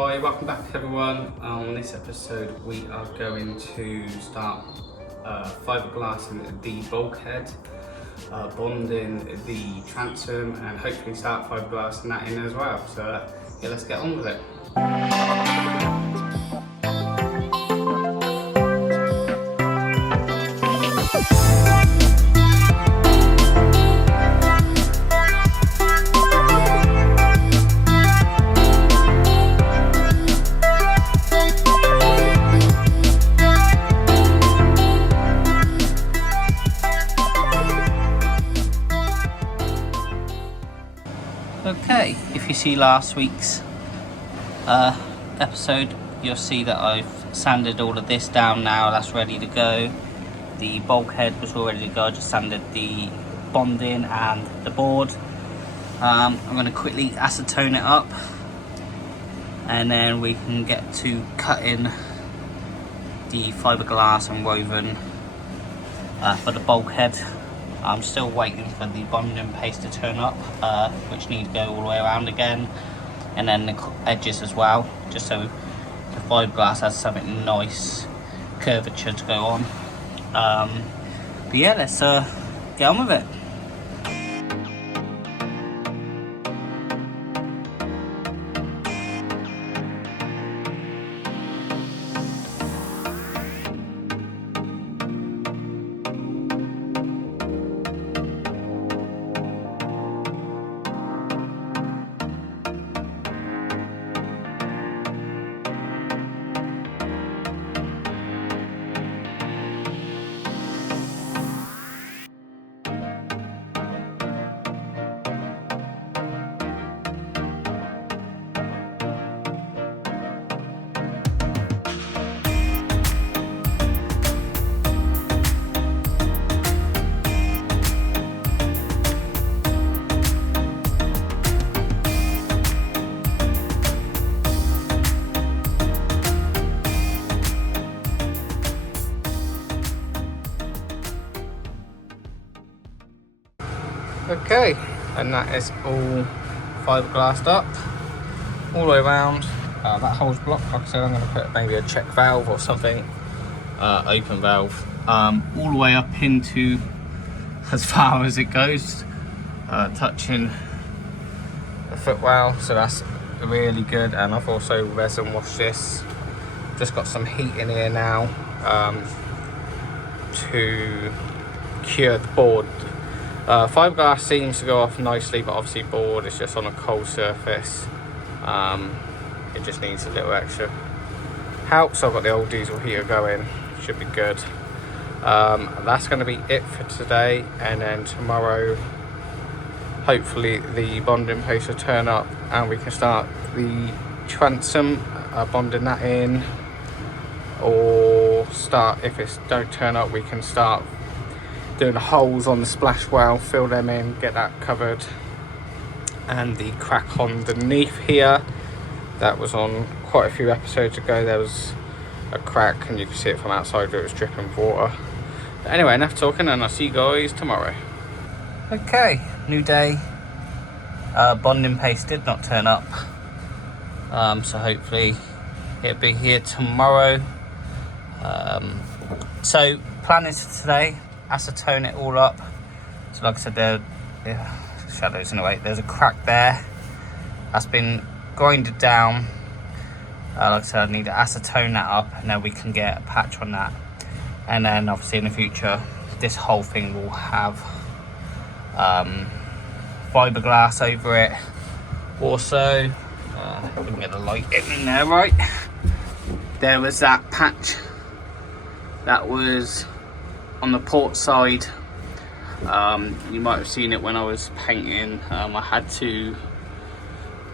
Hi, welcome back everyone. On this episode we are going to start fiberglassing the bulkhead, bonding the transom, and hopefully start fiberglassing that in as well. So yeah, let's get on with it. Okay, if you see last week's episode, you'll see that I've sanded all of this down now. That's ready to go. The bulkhead was all ready to go. I just sanded the bonding and the board. I'm going to quickly acetone it up, and then we can get to cutting the fiberglass and woven for the bulkhead. I'm still waiting for the bonding paste to turn up, which need to go all the way around again, and then the edges as well, just so the fiberglass has something nice curvature to go on. But yeah, let's get on with it. Okay, and that is all fiberglassed up all the way around. That hole's blocked. Like I said, I'm going to put maybe a check valve or something, open valve, all the way up into as far as it goes, touching the footwell. So that's really good. And I've also resin washed this. Just got some heat in here now to cure the board. Fiberglass seems to go off nicely, but obviously board is just on a cold surface. It just needs a little extra help. So I've got the old diesel heater going, should be good. That's going to be it for today, and then tomorrow hopefully the bonding paste will turn up and we can start the transom, bonding that in, or start, if it don't turn up, we can start doing the holes on the splash well, fill them in, get that covered. And the crack underneath here, that was on quite a few episodes ago. There was a crack and you can see it from outside where it was dripping water. But anyway, enough talking, and I'll see you guys tomorrow. Okay, new day. Bonding paste did not turn up, so hopefully it'll be here tomorrow. So plan is for today, acetone it all up. So like I said, there shadows in the way, there's a crack there that's been grinded down. Like I said, I need to acetone that up, and then we can get a patch on that. And then obviously in the future this whole thing will have fiberglass over it also. We can get the light in there, right? There was that patch that was on the port side. You might have seen it when I was painting. I had to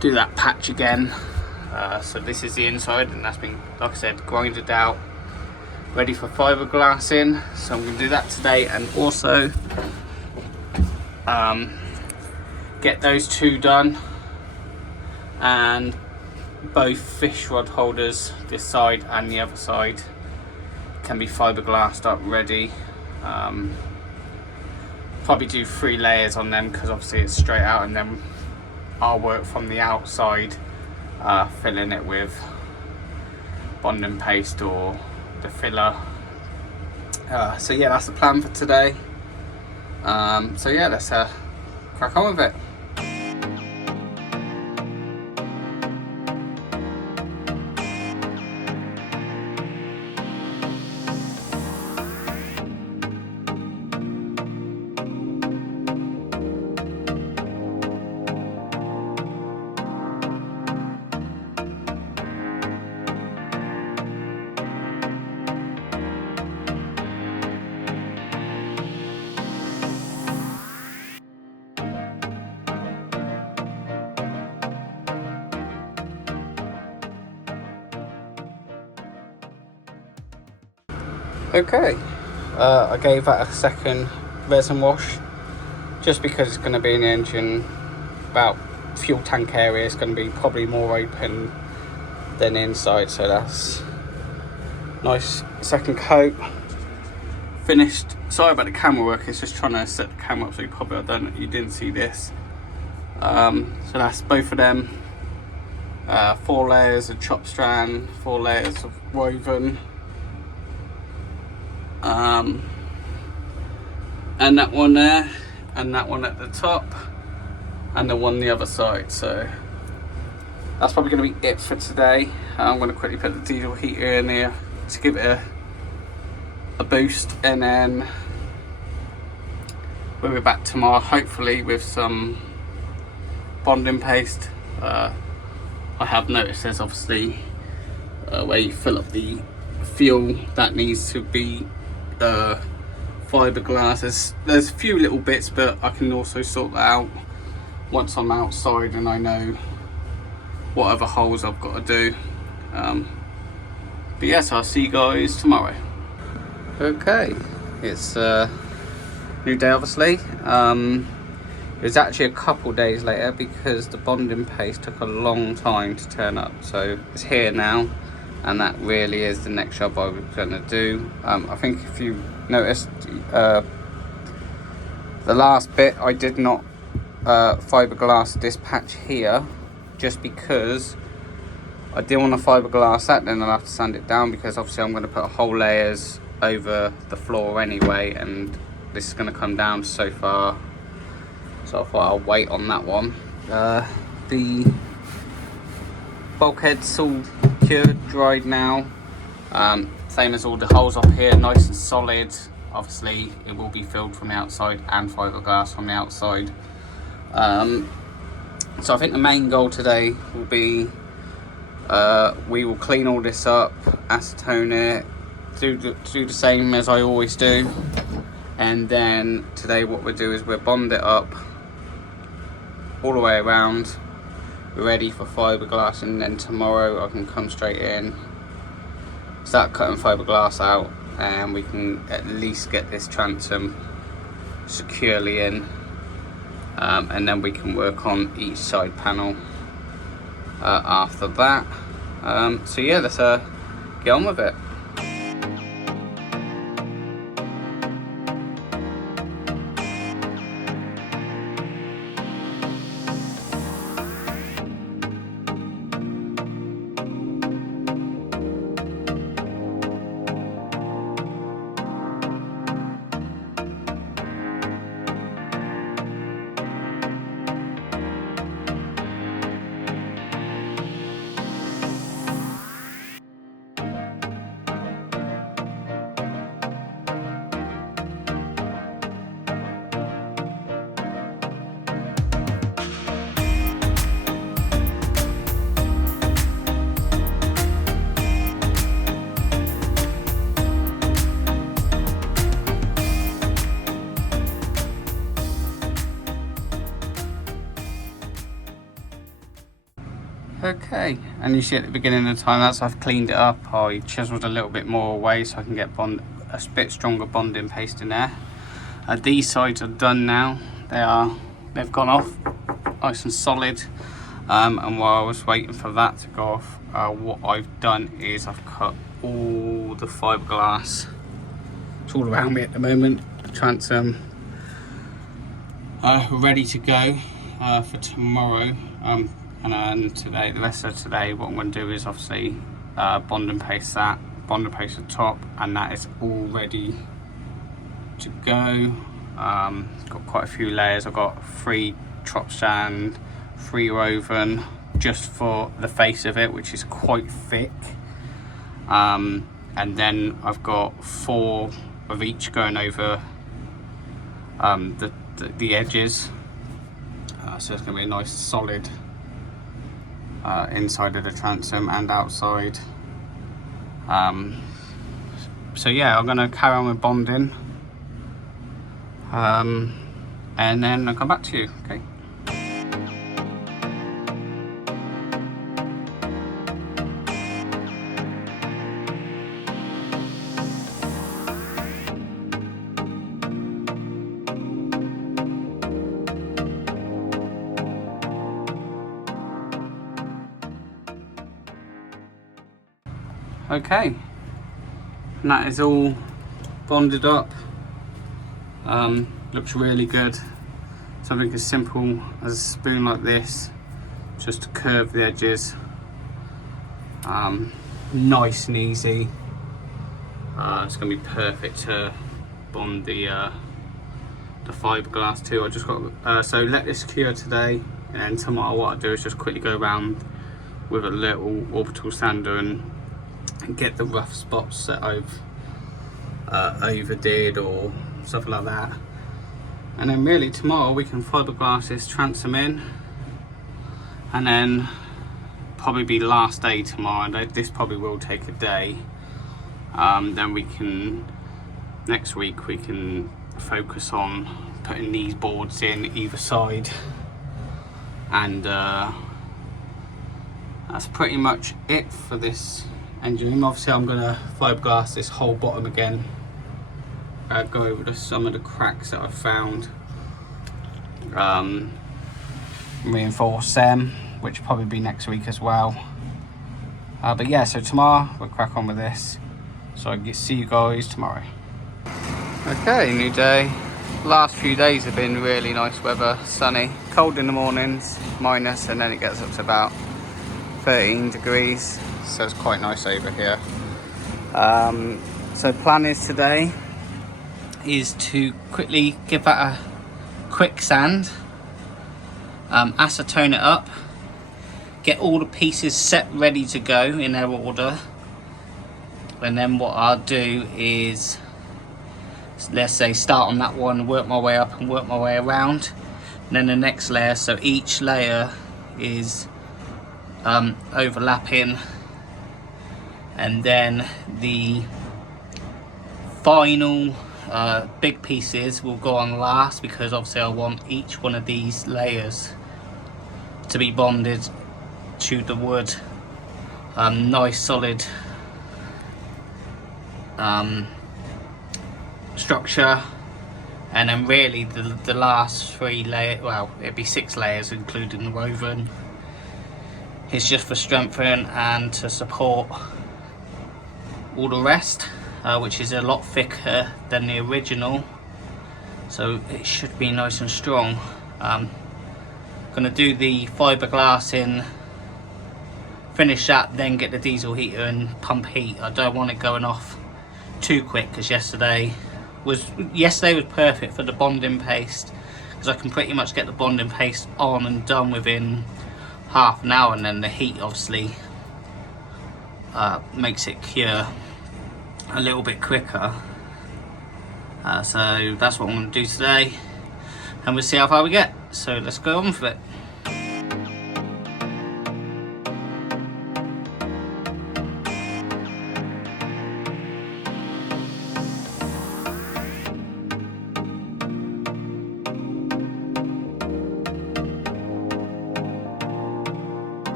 do that patch again. So this is the inside, and that's been, like I said, grinded out, ready for fiberglassing. So I'm going to do that today, and also get those two done, and both fish rod holders, this side and the other side, can be fiberglassed up ready. Probably do 3 layers on them because obviously it's straight out, and then I'll work from the outside filling it with bonding paste or the filler. So yeah, that's the plan for today. So yeah, let's crack on with it. Okay, I gave that a second resin wash just because it's going to be in the engine. About fuel tank area is going to be probably more open than inside, so that's nice. Second coat finished. Sorry about the camera work, it's just trying to set the camera up so you didn't see this. So that's both of them. 4 layers of chop strand, 4 layers of woven. And that one there, and that one at the top, and the one the other side. So that's probably going to be it for today. I'm going to quickly put the diesel heater in here to give it a boost, and then we'll be back tomorrow, hopefully with some bonding paste. I have noticed there's obviously where you fill up the fuel that needs to be fiberglass. There's a few little bits, but I can also sort that out once I'm outside and I know what other holes I've got to do. But yes, I'll see you guys tomorrow. Okay, it's a new day obviously. It was actually a couple days later because the bonding paste took a long time to turn up, so it's here now. And that really is the next job I was going to do. I think if you noticed, the last bit I did not fiberglass this patch here, just because I didn't want to fiberglass that, then I'll have to sand it down, because obviously I'm going to put whole layers over the floor anyway, and this is going to come down so far. So I thought I'll wait on that one. The bulkhead's all cured, dried now. Same as all the holes up here, nice and solid. Obviously it will be filled from the outside and fiberglass from the outside. So I think the main goal today will be we will clean all this up, acetone it, do the same as I always do, and then today what we'll do is we'll bond it up all the way around, ready for fiberglass, and then tomorrow I can come straight in, start cutting fiberglass out, and we can at least get this transom securely in, and then we can work on each side panel after that. So yeah, let's get on with it. Okay, and you see at the beginning of the time that's I've cleaned it up. I chiseled a little bit more away so I can get a bit stronger bonding paste in there. These sides are done now. They've gone off nice and solid. And while I was waiting for that to go off, what I've done is I've cut all the fiberglass. It's all around me at the moment. The transom ready to go for tomorrow. And then today, the rest of today, what I'm going to do is obviously bond and paste that, bond and paste the top, and that is all ready to go. Got quite a few layers. I've got 3 trop sand, 3 woven, just for the face of it, which is quite thick. And then I've got 4 of each going over the edges. So it's going to be a nice solid inside of the transom and outside. So yeah, I'm going to carry on with bonding, and then I'll come back to you. Okay. Okay, and that is all bonded up. Looks really good. Something as simple as a spoon like this, just to curve the edges. Nice and easy. It's going to be perfect to bond the fiberglass too. I just got so let this cure today, and then tomorrow what I do is just quickly go around with a little orbital sander and get the rough spots that I've overdid or stuff like that. And then really tomorrow we can fiberglass this transom in, and then probably be last day tomorrow. This probably will take a day. Then we can, next week we can focus on putting these boards in either side, and that's pretty much it for this engine room. Obviously I'm going to fiberglass this whole bottom again, go over some of the cracks that I've found, reinforce them, which will probably be next week as well. But yeah, so tomorrow we'll crack on with this, so I can see you guys tomorrow. Okay, new day. Last few days have been really nice weather, sunny, cold in the mornings, minus, and then it gets up to about 13 degrees, so it's quite nice over here. So plan is today is to quickly give that a quick sand, acetone it up, get all the pieces set ready to go in their order, and then what I'll do is, let's say, start on that one, work my way up and work my way around, and then the next layer, so each layer is overlapping, and then the final big pieces will go on last, because obviously I want each one of these layers to be bonded to the wood, nice solid structure. And then really the last 3 layers, well, it'd be 6 layers including the woven, it's just for strengthening and to support all the rest, which is a lot thicker than the original, so it should be nice and strong. Gonna do the fiberglassing, finish that, then get the diesel heater and pump heat. I don't want it going off too quick, because yesterday was perfect for the bonding paste, because I can pretty much get the bonding paste on and done within half an hour, and then the heat obviously makes it cure a little bit quicker. So that's what I'm going to do today, and we'll see how far we get. So let's go on for it.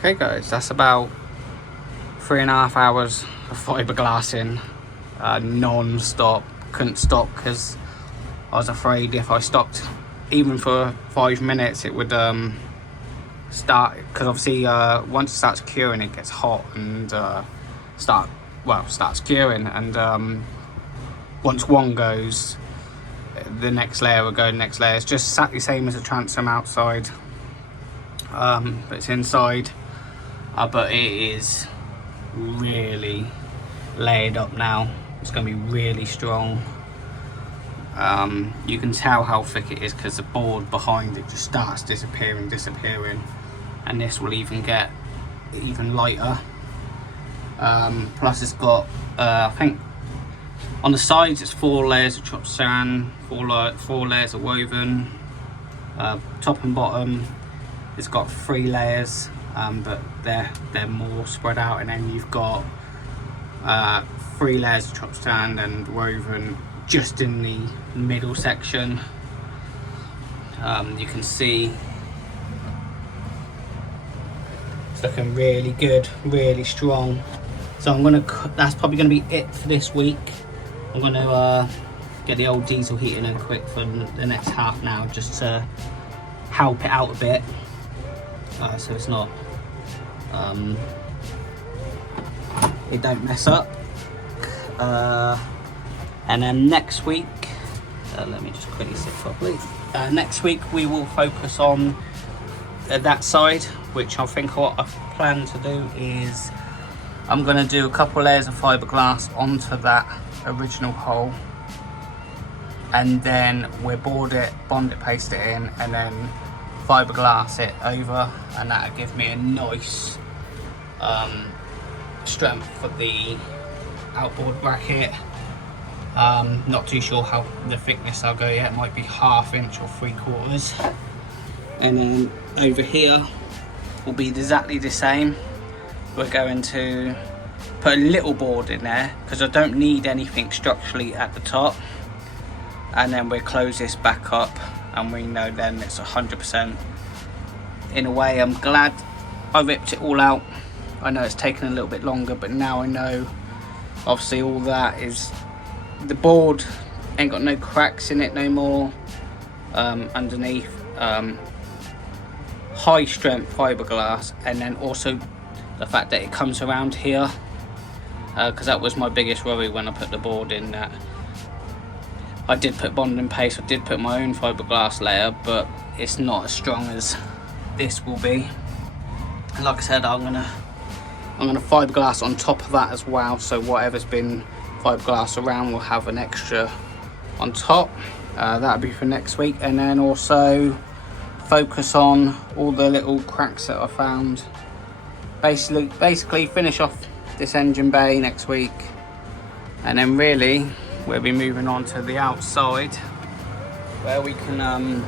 Okay guys, that's about 3.5 hours of fiberglassing, non-stop. Couldn't stop because I was afraid if I stopped even for 5 minutes it would start, because obviously once it starts curing it gets hot and starts curing, and once one goes the next layer will go, the next layer. It's just exactly the same as a transom outside, but it's inside, but it is really layered up now. It's going to be really strong. You can tell how thick it is because the board behind it just starts disappearing, and this will even get even lighter. Plus it's got I think on the sides it's 4 layers of chopped sand, 4 layers of woven, top and bottom it's got 3 layers, but they're more spread out, and then you've got 3 layers of chopped sand and woven just in the middle section. You can see it's looking really good, really strong. So that's probably gonna be it for this week. I'm gonna get the old diesel heating in quick for the next half now, just to help it out a bit, so it's not it don't mess up. And then next week, let me just quickly sit properly. Next week we will focus on that side, which I think what I plan to do is I'm going to do a couple layers of fiberglass onto that original hole, and then we'll board it, bond it, paste it in, and then fiberglass it over, and that'll give me a nice strength for the outboard bracket. Not too sure how the thickness I'll go yet. It might be 1/2 inch or 3/4. And then over here will be exactly the same. We're going to put a little board in there because I don't need anything structurally at the top, and then we'll close this back up, and we know then it's 100%. In a way, I'm glad I ripped it all out. I know it's taken a little bit longer, but now I know obviously all that is, the board ain't got no cracks in it no more underneath. High strength fiberglass, and then also the fact that it comes around here, because that was my biggest worry when I put the board in. That I did put bond and paste, I did put my own fiberglass layer, but it's not as strong as this will be. And like I said, I'm gonna fiberglass on top of that as well, so whatever's been fiberglass around will have an extra on top. That'll be for next week, and then also focus on all the little cracks that I found. Basically finish off this engine bay next week, and then really we'll be moving on to the outside, where we can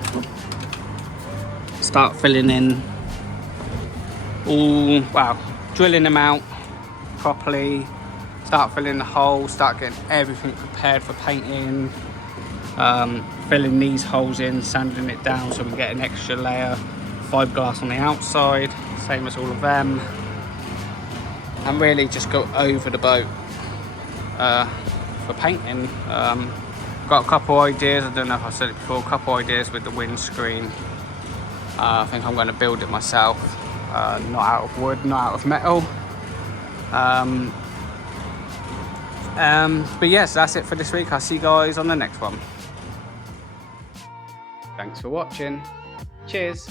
start filling in drilling them out properly, start filling the holes, start getting everything prepared for painting, filling these holes in, sanding it down so we get an extra layer of fiberglass on the outside, same as all of them, and really just go over the boat for painting. Got a couple ideas, I don't know if I said it before, a couple ideas with the windscreen. I think I'm going to build it myself, not out of wood, not out of metal. But yes, that's it for this week. I'll see you guys on the next one. Thanks for watching. Cheers.